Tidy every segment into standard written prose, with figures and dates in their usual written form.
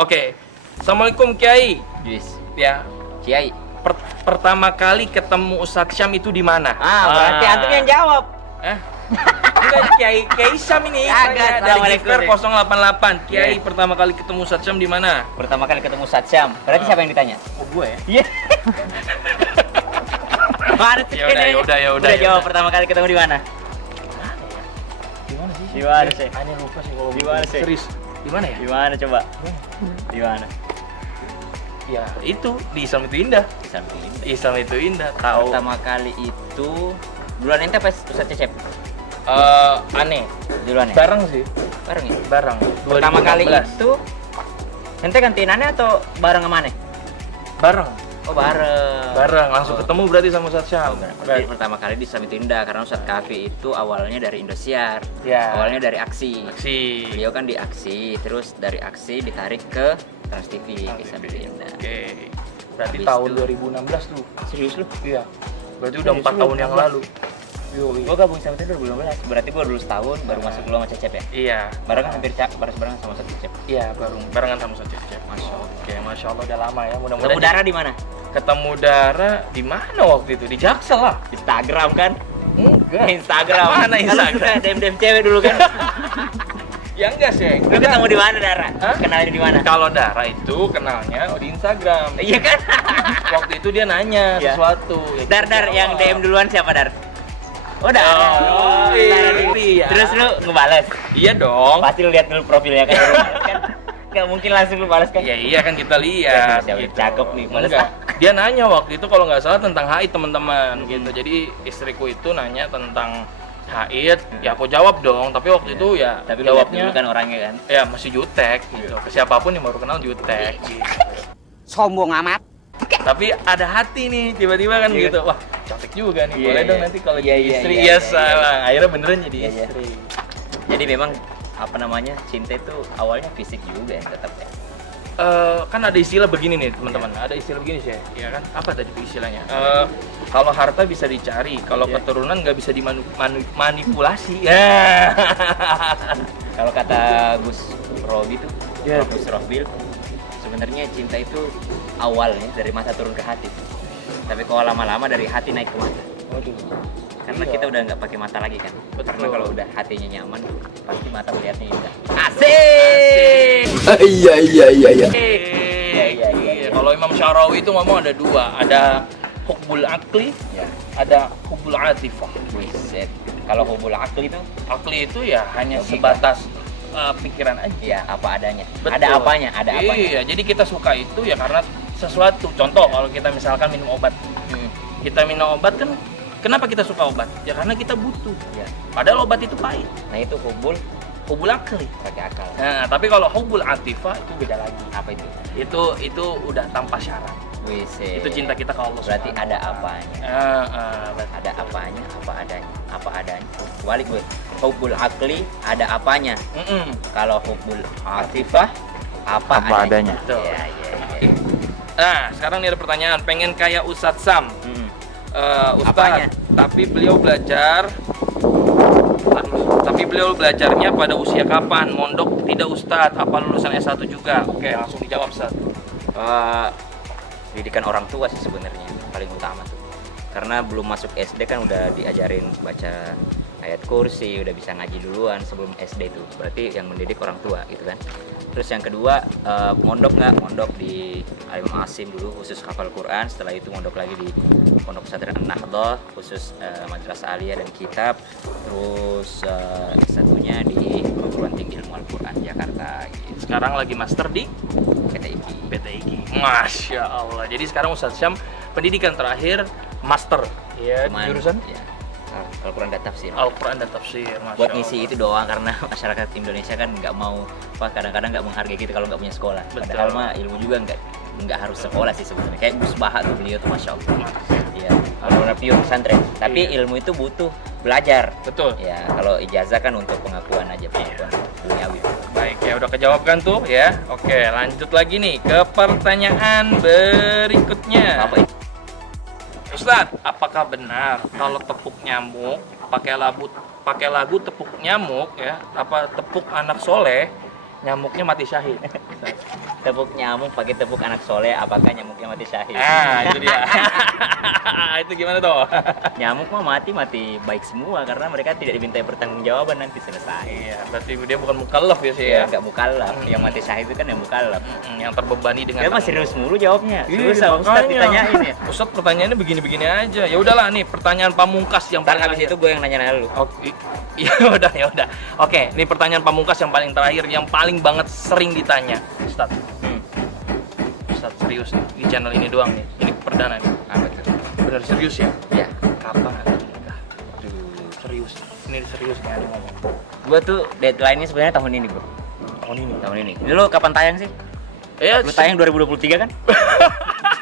Oke. Assalamualaikum Kiai. Jus. Ya. Kiai. Pertama kali ketemu Ustadz Syam itu di mana? Berarti antum yang jawab. Enggak, Kiai Syam ini. Agak. Dari Giver 088. Kiai pertama kali ketemu Ustadz Syam di mana? Pertama kali ketemu Ustadz Syam. Berarti siapa yang ditanya? Oh, gue ya. Iya. Ya udah. Udah jawab pertama kali ketemu di mana? Di mana sih? Aneh lupa sih kalau Di mana sih? serius. Di mana ya? Di mana coba? Di mana? Ya, itu di Islam itu indah. Di samping. Islam itu indah. Tahu. Pertama kali itu duluan ente pas Ustadz Cecep? Aneh. Duluan ya? Bareng sih. Bareng ya? Bareng. Pertama kali 2016. itu ente kantinannya atau bareng sama mana? Bareng. Oh bareng. Bareng langsung ketemu berarti sama Ustadz Syam. Berarti pertama kali di Islam itu indah karena Ustadz Kafi itu awalnya dari Indosiar. Ya. Awalnya dari Aksi. Si. Beliau kan di Aksi, terus dari Aksi ditarik ke Trans TV ke Islam itu indah. Oke. Berarti Habis tahun itu- 2016 tuh. Serius lu? Iya. Berarti udah Serius 4 lu? tahun yang lalu. Gua gabung Islam itu 2015. Berarti gua lulus tahun baru masuk dulu sama Cecep ya? Iya. Barengan hampir barengan sama Ustadz Cecep. Iya, barengan sama Ustadz Cecep. Masya Allah. Oke, Masya Allah udah lama ya. Ketemu Mudah-mudahan Dara di mana? ketemu Dara di mana waktu itu? Di Jaksel lah. Instagram kan? Enggak. Instagram. Mana Kan lu Instagram? suka DM cewek dulu kan? Ya enggak sih. Lu ketemu di mana Dara? Hah? Kenalnya di mana? Kalau Dara itu kenalnya di Instagram. Iya kan? Waktu itu dia nanya Iya. sesuatu. Ya, Dar yang DM duluan siapa Dar? Oh Dar. Oh, Dara dulu. iya. Terus lu ngebales? Iya dong. Pasti lu lihat dulu profilnya kan? Kan nggak mungkin langsung lu balas kan? Ya iya kan kita lihat. Ya, siapa cakep nih, males Enggak. ah. Dia nanya waktu itu kalau nggak salah tentang haid teman-teman gitu. Jadi istriku itu nanya tentang haid, ya aku jawab dong. Tapi waktu itu ya Tapi lu lihat jawabnya dulu kan orangnya kan? ya masih jutek gitu. Ke siapapun yang baru kenal jutek gitu. Sombong amat. Tapi ada hati nih tiba-tiba kan Iya. gitu. Wah, cantik juga nih. Iya, Boleh dong iya. nanti kalau Iya, jadi iya, istri. iya, Iya, iya, salah. Akhirnya beneran jadi Iya, iya. istri. Jadi memang apa namanya cinta itu awalnya fisik juga ya tetap ya. Kan ada istilah begini nih teman-teman, ada istilah begini sih, ya kan? Apa tadi tuh istilahnya? Kalau harta bisa dicari, kalau Iya. keturunan nggak bisa dimanipulasi. Ya. Kalau kata Gus Robi tuh, Iya. Gus Robil, sebenarnya cinta itu awalnya dari mata turun ke hati. Tapi kalau lama-lama dari hati naik ke mata. Waduh. Karena Iya. kita udah nggak pakai mata lagi kan. Betul. Karena kalau udah hatinya nyaman, pasti mata melihatnya indah. Asik. Iya. Iya, iya. Kalau Imam Syarawi itu ngomong ada dua, ada hubbul akli, Ya, ada hubbul atifah. buset. Kalau hubul akli itu, Akli itu ya hanya Logika. sebatas pikiran aja. ya apa adanya. Betul. Ada apanya, ada apanya. Iya, jadi kita suka itu ya karena sesuatu. Contoh kalau kita misalkan minum obat, Hmm. kita minum obat kan, kenapa kita suka obat? Ya karena kita butuh. Ya. Padahal obat itu pahit. Nah itu hubul Hubul akli. pakai akal. Nah, tapi kalau hubul atifah itu beda lagi. Apa itu? Itu udah tanpa syarat. Buset. Itu cinta kita ke Allah. Berarti Subhanahu ada wa Ta'ala. apanya. Berarti Ada apanya, apa adanya. Balik gue. Hubul akli ada apanya. Kalau hubul atifah apa adanya. Betul. Ya, ya, ya. Nah, sekarang nih ada pertanyaan. Pengen kayak Ustadz Sam. Ustadz, Apanya? tapi beliau belajar. Tapi beliau belajarnya pada usia kapan? Mondok tidak Ustadz? Apa lulusan S1 juga? Oke, langsung dijawab Ustadz. Didikan orang tua sih sebenarnya paling utama tuh. Karena belum masuk SD kan udah diajarin baca ayat kursi, udah bisa ngaji duluan sebelum SD itu. Berarti yang mendidik orang tua gitu kan. Terus yang kedua, mondok nggak? Mondok di Alim Asim dulu khusus hafal Quran. Setelah itu mondok lagi di Pondok Pesantren An-Nahdhah khusus Madrasah Aliyah dan Kitab. Terus satunya di Perguruan Tinggi Ilmu Al-Quran Jakarta gitu. Sekarang lagi master di PTIQ. PTIG. Masya Allah. Jadi sekarang Ustadz Syam pendidikan terakhir master. Ya, Cuman, jurusan ya, Al-Quran dan Tafsir. Al-Quran dan tafsir. Masya Buat Allah. ngisi itu doang karena masyarakat Indonesia kan nggak mau, kadang-kadang nggak menghargai kita kalau nggak punya sekolah. Betul. Padahal mah ilmu juga nggak harus sekolah sih sebenarnya. Kayak Gus Baha tuh beliau tuh masya Allah. Iya, Al-Quran pure pesantren. Tapi Iya. ilmu itu butuh belajar. Betul. Ya kalau ijazah kan untuk pengakuan aja, pengakuan duniawi. Baik, ya udah kejawab kan tuh ya. Oke, lanjut lagi nih ke pertanyaan berikutnya. Apa itu? Ustadz, apakah benar kalau tepuk nyamuk pakai lagu tepuk nyamuk ya, apa tepuk anak soleh, nyamuknya mati syahid? Ustadz. tepuk nyamuk pakai tepuk anak soleh, apakah nyamuknya mati syahid? Itu dia. Itu gimana tuh? Nyamuk mah mati baik semua karena mereka tidak dimintai pertanggungjawaban, nanti selesai. Iya, berarti dia bukan mukallaf ya sih Ya ya. nggak mukallaf, yang mati syahid itu kan yang mukallaf. Yang terbebani dengan Dia mah serius mulu jawabnya. Iya, Susah Ustaz makanya. ditanyain ya. Ustaz pertanyaannya begini-begini aja. Ya udahlah nih pertanyaan pamungkas yang Ntar paling habis itu gue yang nanya lu. Oke, ya udah ya udah. Oke, ini pertanyaan pamungkas yang paling terakhir, yang paling banget sering ditanya, Ustaz. Ustaz serius nih, di channel ini doang nih. Ini perdana nih. Apa tuh? Bener serius ya? Ya. Kapan akan nikah? Serius. Ini serius nih ada ngomong. Gue tuh deadline-nya sebenarnya tahun ini, Bro. Tahun ini. Tahun ini. Ini lu kapan tayang sih? Ya, Lu tayang 2023 kan?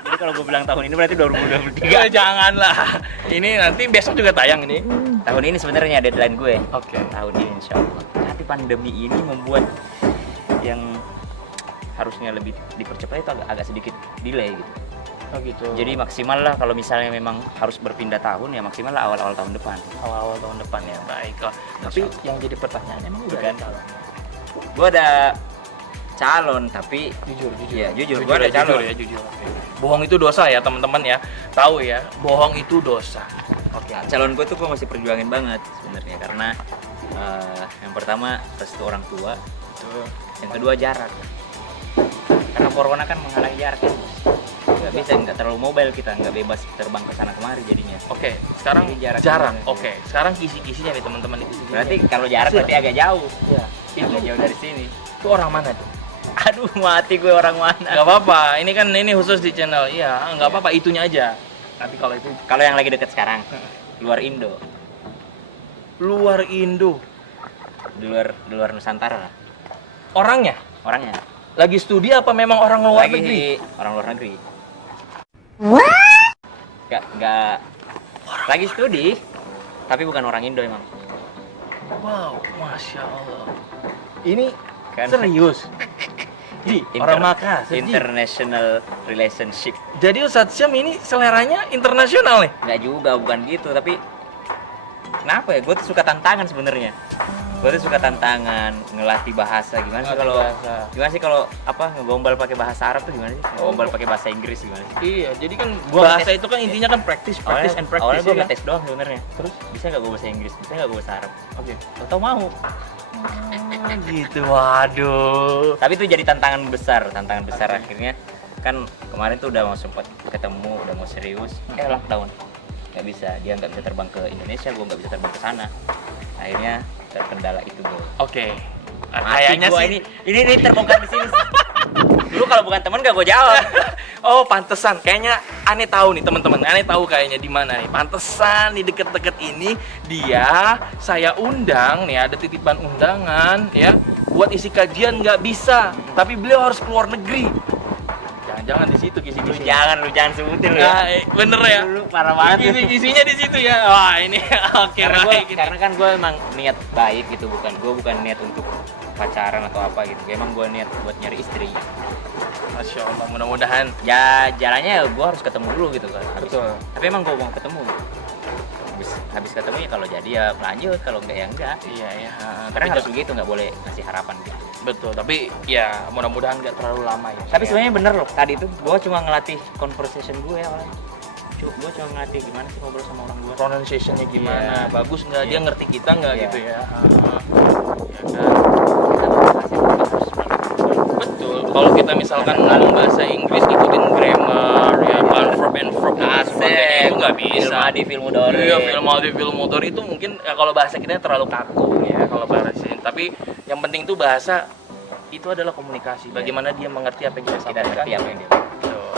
Jadi kalau gue bilang tahun ini berarti 2023. janganlah. Ini nanti besok juga tayang ini. Tahun ini sebenarnya deadline gue. Oke. Tahun ini insya Allah. Tapi pandemi ini membuat yang harusnya lebih dipercepat itu agak sedikit delay gitu. Oh gitu. Jadi maksimal lah kalau misalnya memang harus berpindah tahun ya maksimal lah awal-awal tahun depan. awal-awal tahun depan ya. Baiklah. Tapi yang jadi pertanyaan emang udah Bukan. ada calon? Gue ada calon tapi Jujur. ya jujur gue ada calon. ya, jujur. Bohong itu dosa ya, teman-teman ya. Tahu ya, bohong itu dosa. Oke. Nah, calon gue tuh gue masih perjuangin banget sebenarnya karena yang pertama restu orang tua, yang kedua jarak. Karena corona kan menghalangi jarak kan. Nggak bisa, nggak terlalu mobile kita, nggak bebas terbang ke sana kemari jadinya. Oke, sekarang Jadi jarak jarak. dulu. Oke, sekarang kisi-kisinya nih teman-teman itu. Berarti kalau jarak berarti agak jauh. ya, Agak jauh dari sini. itu orang mana tuh? Aduh, mati gue orang mana. Gak apa-apa, ini kan ini khusus di channel. Iya, nggak apa-apa, itunya aja. Tapi kalau itu Kalau yang lagi deket sekarang, luar Indo, luar Indo, di luar Nusantara lah. orangnya Orangnya lagi studi apa memang orang luar lagi negeri? orang luar negeri. Nggak lagi studi, tapi bukan orang Indo emang. Wow, masya Allah. Ini Kan serius. Di orang Makassar. Ji. international relationship. Jadi Ustadz Syam ini seleranya internasional nih. Nggak juga, bukan gitu, tapi kenapa ya? Gue tuh suka tantangan sebenarnya. Gue tuh suka tantangan, ngelatih bahasa. Gimana sih kalau apa ngegombal pakai bahasa Arab tuh gimana sih? Ngegombal pakai bahasa Inggris gimana sih? Iya, jadi kan Gua bahasa ngetes- itu kan intinya kan practice Awalnya practice. gue Ya kan? ngetes doang sebenarnya. Terus bisa nggak gue bahasa Inggris? Bisa nggak gue bahasa Arab? Oke. Atau mau? Gitu, waduh. Tapi itu jadi tantangan besar akhirnya kan kemarin tuh udah mau sempat ketemu, udah mau serius, lockdown. Nggak bisa, dia nggak bisa terbang ke Indonesia, gue nggak bisa terbang ke sana. Akhirnya terkendala itu gue. Oke. Kayaknya Kayaknya sih sih ini terbongkar di sini. Dulu kalau bukan teman gak gue jawab. Oh, pantesan. Kayaknya aneh tahu nih, teman-teman. Aneh tahu kayaknya di mana nih. Pantesan di deket-deket ini dia saya undang nih, ada titipan undangan ya buat isi kajian nggak bisa, tapi beliau harus keluar negeri. Jangan-jangan di situ Lu kisi-kisi. jangan sebutin lu ya. Nah, bener ya. Lu parah banget. Kisi-kisinya di situ ya. Wah, ini oke baik. Karena kan gue emang niat baik gitu, bukan niat untuk pacaran atau apa gitu. Emang gue niat buat nyari istri. Masya Allah, mudah-mudahan. Ya jalannya gue harus ketemu dulu gitu kan. Betul. Tapi emang gue mau ketemu. Habis ketemu ya kalau jadi ya lanjut, kalau enggak ya enggak. Iya ya. Karena harus begitu, nggak boleh ngasih harapan gitu. Betul, tapi ya mudah-mudahan nggak terlalu lama ya. Tapi sebenarnya bener loh, tadi itu gue cuma ngelatih conversation gue awalnya. Gue cuma ngelatih gimana sih ngobrol sama orang luar. Pronunciation-nya gimana, Iya. bagus nggak, dia Iya. ngerti kita nggak Iya. gitu ya. Ya kan. Sama bahasa juga harus melalui. Betul, kalau kita misalkan ngomong bahasa Inggris ikutin grammar, ya kan, verb and verb dan sebagainya itu nggak bisa. Film Adi, film Udori. Iya, film motor itu mungkin ya, kalau bahasa kita terlalu kaku ya kalau bahasa ini. Tapi yang penting itu bahasa itu adalah komunikasi. Bagaimana dia mengerti apa yang kita Kita sampaikan. ngerti apa yang dia. Betul.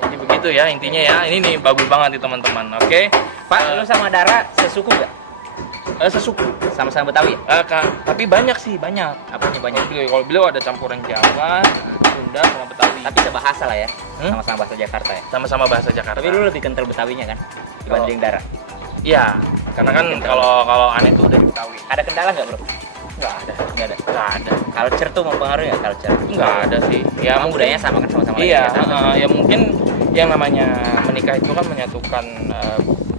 Jadi begitu ya intinya ya. Ini nih bagus banget nih teman-teman. Oke. Pak, lu sama Dara sesuku nggak? Sesuku. Sama-sama Betawi ya? Tapi banyak sih, banyak. Apanya banyak? Kalau beliau ada campuran Jawa, Sunda sama Betawi. Tapi sebahasa lah ya, Hmm? sama-sama bahasa Jakarta ya. Sama-sama bahasa Jakarta. Tapi lu lebih kental Betawinya kan dibanding Dara. Iya, karena kan kalau aneh tuh udah Betawi. Ada kendala nggak bro? Nggak ada. Nggak ada. Nggak ada. Culture tuh mempengaruhi ya culture? Nggak ada sih. Ya Emang budayanya sama kan sama-sama? Iya, lagi, ya? ya mungkin yang namanya menikah itu kan menyatukan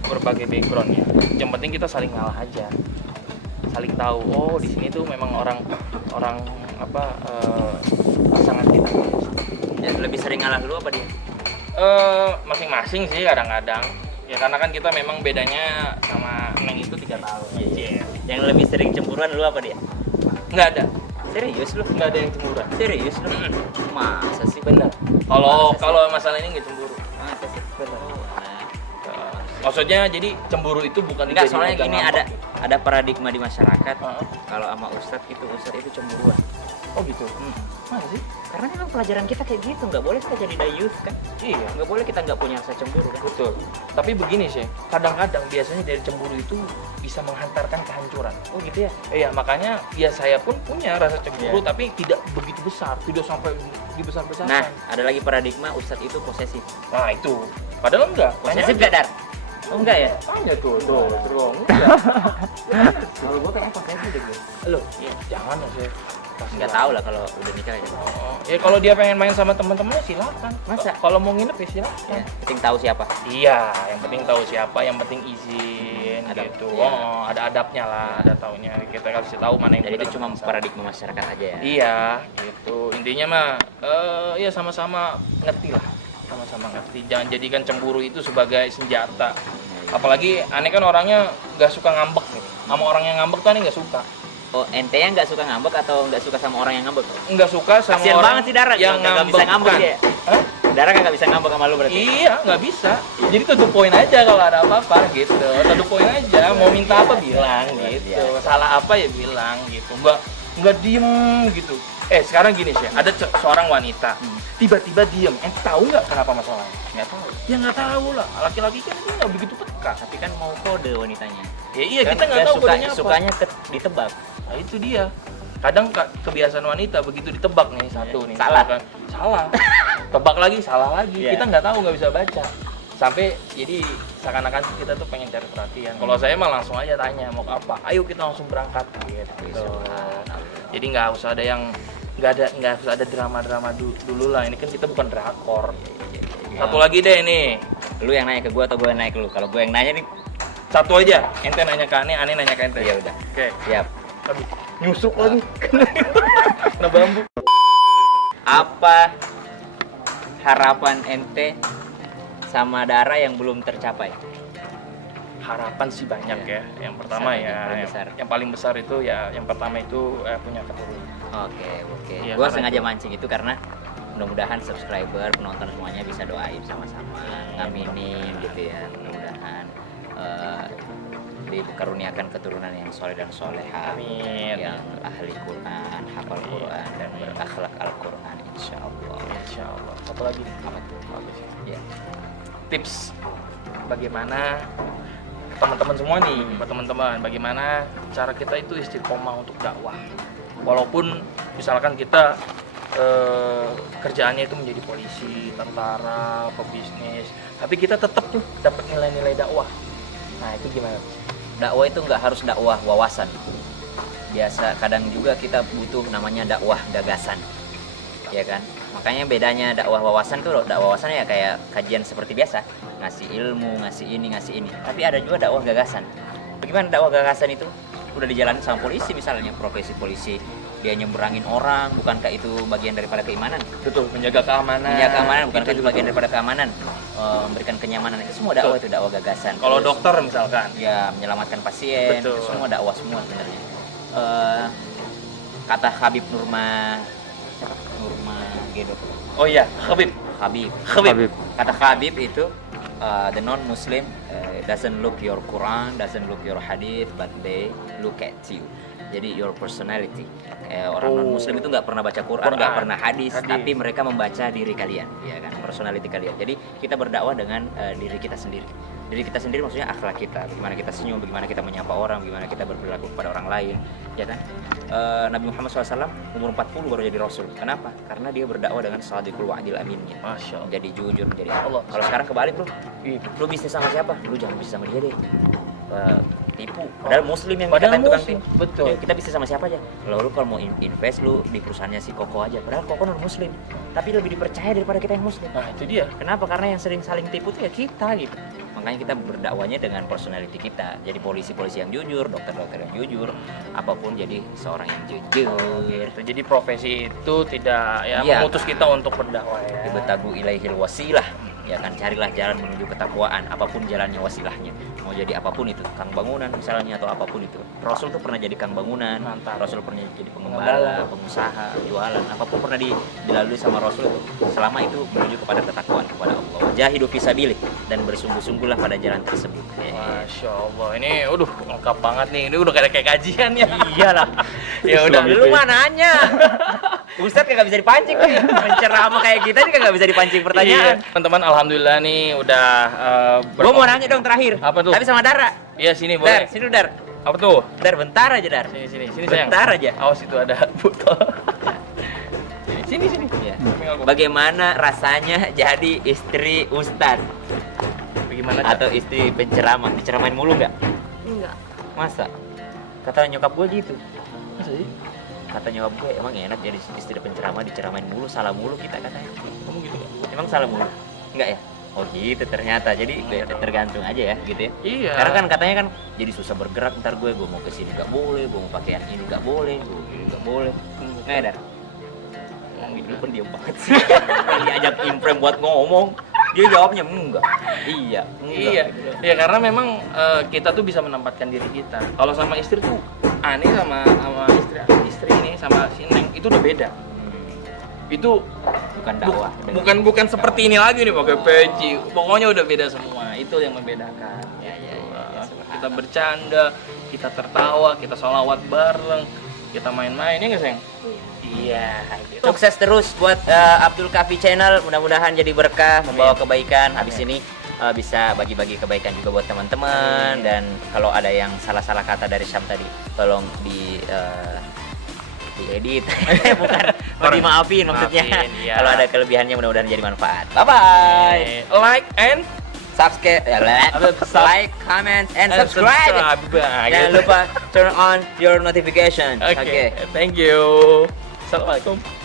berbagai background ya. Yang penting kita saling ngalah aja, saling tahu. Oh di sini tuh memang orang pasangan kita. Ya, lebih sering ngalah lu apa dia? Masing-masing sih kadang-kadang. Ya karena kan kita memang bedanya sama Neng itu 3 tahun. Iya. Yang lebih sering cemburuan lu apa dia? Nggak ada. Serius lu? Nggak ada yang cemburuan. Serius lu? Masa sih? Bener. Kalau masalah ini nggak cemburu. Masa sih? Bener. Maksudnya jadi cemburu itu bukan Enggak, dijadiin soalnya agak gini ngambek. ada paradigma di masyarakat. Heeh. Kalau sama ustadz itu cemburuan. Oh gitu. Masa sih? Karena memang pelajaran kita kayak gitu, nggak boleh kita jadi dayus kan? Iya. Nggak boleh kita nggak punya rasa cemburu kan? Betul. Tapi begini sih, kadang-kadang biasanya dari cemburu itu bisa menghantarkan kehancuran. Oh gitu ya? Iya, makanya ya saya pun punya rasa cemburu, Iya. tapi tidak begitu besar, tidak sampai dibesar-besarkan. Nah, ada lagi paradigma ustadz itu posesif. Nah, itu. Padahal enggak. Posesif nggak, Dar? Oh enggak ya? Tanya tuh, enggak. Kalau gue pengen posesif deh gue. Loh, Iya. jangan lah sih. Nggak tahu lah kalau udah nikah ya. Oh, ya kalau dia pengen main sama teman-temannya silakan. Masa? Kalau mau nginep ya silakan. Ya, penting tahu siapa. Iya, yang penting tahu siapa, yang penting izin Adab, gitu. iya. Oh, ada adabnya lah, ada taunya. Kita kasih tahu mana yang Jadi itu benar, cuma mana yang salah. paradigma masyarakat aja ya. Iya, gitu. Intinya mah ya sama-sama ngerti lah. Sama-sama ngerti. Jangan jadikan cemburu itu sebagai senjata. Apalagi aneh kan orangnya nggak suka ngambek nih. Sama orang yang ngambek tuh aneh nggak suka. Oh, ente yang nggak suka ngambek atau nggak suka sama orang yang ngambek? Nggak suka sama Kasian orang banget sih Dara, yang nggak bisa ngambek kan. dia. Hah? Dara nggak bisa ngambek sama lu berarti? Iya, nggak bisa. Jadi tutup poin aja kalau ada apa-apa gitu. Tutup poin aja. Mau minta apa bilang gitu. Salah apa ya bilang gitu. Nggak diem gitu. Sekarang gini sih, ada seorang wanita tiba-tiba diem. Tahu nggak kenapa masalahnya? Nggak tahu. Ya nggak tahu lah. Laki-laki kan itu nggak begitu peka. Tapi kan mau kode wanitanya. Ya iya, Kan kita nggak tahu kodenya apa. sukanya ditebak. Nah itu dia. Kadang kebiasaan wanita begitu ditebak nih satu nih. Salah. misalkan, salah. Tebak lagi, salah lagi. Iya. Kita nggak tahu, nggak bisa baca. Sampai jadi seakan-akan kita tuh pengen cari perhatian. Kalau saya mah langsung aja tanya mau apa. Ayo kita langsung berangkat gitu. Jadi nggak usah ada yang nggak usah ada drama-drama dulu lah. Ini kan kita bukan drakor. Satu lagi deh nih. Lu yang nanya ke gua atau gua yang nanya ke lu? Kalau gua yang nanya nih, Satu aja. Ente nanya ke Ane nanya ke ente. ya udah. Oke. Siap. Aduh, nyusuk lagi. Kena bambu. Apa harapan ente sama Dara yang belum tercapai? Harapan sih banyak ya. Yang pertama Besar aja, ya, paling besar. yang paling besar itu ya, yang pertama itu punya keturunan. Oke. Iya, Gua karena sengaja itu. mancing itu karena mudah-mudahan subscriber, penonton semuanya bisa doain sama-sama, ngaminin gitu ya. Mudah-mudahan dikaruniakan keturunan yang soleh dan soleha, Amin. yang ahli Quran, hafal Quran dan berakhlak Al-Quran, insya Allah. Insya Allah. Satu lagi. Apa tuh? Bagus. Ya. Tips bagaimana teman-teman semua nih, buat teman-teman, bagaimana cara kita itu istiqomah untuk dakwah. Walaupun misalkan kita kerjaannya itu menjadi polisi, tentara, pebisnis, tapi kita tetap tuh dapat nilai-nilai dakwah. Nah itu gimana? Dakwah itu nggak harus dakwah wawasan. Biasa kadang juga kita butuh namanya dakwah gagasan, ya kan? Makanya bedanya dakwah wawasan tuh, dakwah wawasan ya kayak kajian seperti biasa, ngasih ilmu, ngasih ini. Tapi ada juga dakwah gagasan. Bagaimana dakwah gagasan itu? Udah dijalani sama polisi misalnya, profesi polisi, dia nyeberangin orang, bukankah itu bagian daripada keimanan? Betul, menjaga keamanan. Menjaga keamanan, bukankah Itu itu bagian daripada keamanan? Memberikan kenyamanan, itu semua dakwah, itu dakwah gagasan. Kalau Terus, dokter misalkan. ya menyelamatkan pasien, Betul. itu semua dakwah semua sebenarnya. Kata Habib Nurma Gedo, Oh iya, Habib. Habib. Kata Habib itu the non-Muslim doesn't look your Quran, doesn't look your hadith, but they look at you. Jadi your personality. Orang non-Muslim itu nggak pernah baca Quran, nggak pernah hadis, tapi mereka membaca diri kalian, ya kan, personality kalian. Jadi kita berdakwah dengan diri kita sendiri. Diri kita sendiri maksudnya akhlak kita, bagaimana kita senyum, bagaimana kita menyapa orang, bagaimana kita berperilaku kepada orang lain, ya kan? Nabi Muhammad SAW umur 40 baru jadi Rasul. Kenapa? Karena dia berdakwah dengan shadiqul wa'dil aminnya. Masya Allah. Jadi jujur, menjadi Allah. Kalau sekarang kebalik Iya. lu bisnis sama siapa? Lu jangan bisnis sama dia deh. Tipu. Padahal Muslim yang Padahal dikatain tukang Muslim, tipu. betul. Ya, kita bisnis sama siapa aja? Lalu kalau mau invest lu di perusahaannya si Koko aja. Padahal Koko non Muslim, tapi lebih dipercaya daripada kita yang Muslim. Nah itu dia. Kenapa? Karena yang sering saling tipu tuh ya kita gitu. makanya kita berdakwanya dengan personality kita. Jadi polisi-polisi yang jujur, dokter-dokter yang jujur, apapun jadi seorang yang jujur. Gitu. Jadi profesi itu tidak ya Iya. memutus kita untuk berdakwah ya. Ibtagu ilaihil wasilah, ya kan, carilah jalan menuju ketakwaan, apapun jalannya wasilahnya. Mau jadi apapun itu, kang bangunan misalnya atau apapun itu. Rasul tuh pernah jadi kang bangunan, Mantap. Rasul pernah jadi pengembala, pengusaha, jualan, apapun pernah dilalui sama Rasul itu. Selama itu menuju kepada ketakwaan kepada Allah. Jahidu fisabilih, dan bersungguh-sungguhlah pada jalan tersebut. Masya Allah, ini lengkap banget nih. Ini udah kayak kajian ya. Iyalah. Ya udah. Lu mah nanya. Ustadz kagak bisa dipancing nih. Menceramah kayak kita nih kagak bisa dipancing pertanyaan. Iya. Teman-teman, alhamdulillah nih udah Gua mau nanya dong terakhir. Apa tuh? Tapi sama Dara. Iya sini Dar, boleh. sini lu, Dar. Apa tuh? Dar, bentar aja, Dar. Sini sayang. Bentar aja. Awas itu ada botol. Sini. Ya. Samping aku. Bagaimana rasanya jadi istri Ustadz Bagaimana? atau istri penceramah? Diceramain mulu nggak? Enggak. Masa? Kata nyokap gue gitu. Masa sih? Kata nyokap gue, emang enak jadi istri penceramah, diceramain mulu, salah mulu kita katanya. Kamu gitu kan? Emang salah mulu? Enggak ya? Oh gitu ternyata. Jadi tergantung aja ya gitu ya. Iya. Karena kan katanya kan jadi susah bergerak, ntar gue mau ke sini nggak boleh, gue mau pakaian ini nggak boleh, gue ini nggak boleh. Nggak ada. Lu pendiam banget sih. Yang diajak imprem buat ngomong, dia jawabnya enggak. Iya, enggak. Iya, gitu. ya karena memang kita tuh bisa menempatkan diri kita. Kalau sama istri tuh aneh sama istri ini sama si Neng itu udah beda. Itu Bukan dakwah. bukan seperti ini lagi nih pakai peci. Pokoknya udah beda semua. Itu yang membedakan. Ya, Kita bercanda, kita tertawa, kita sholawat bareng, kita main-main ya nggak sayang? Iya. Gitu. Sukses terus buat Abdul Kafi Channel. Mudah-mudahan jadi berkah, membawa kebaikan. Habis ini bisa bagi-bagi kebaikan juga buat teman-teman. Dan kalau ada yang salah-salah kata dari Syam tadi, tolong diedit. Bukan dimaafin maksudnya. Maafin, iya. Kalau ada kelebihannya mudah-mudahan jadi manfaat. Bye bye. Like and Subscribe, like, comment, and subscribe. Jangan lupa turn on your notification. Oke. Thank you. Assalamualaikum.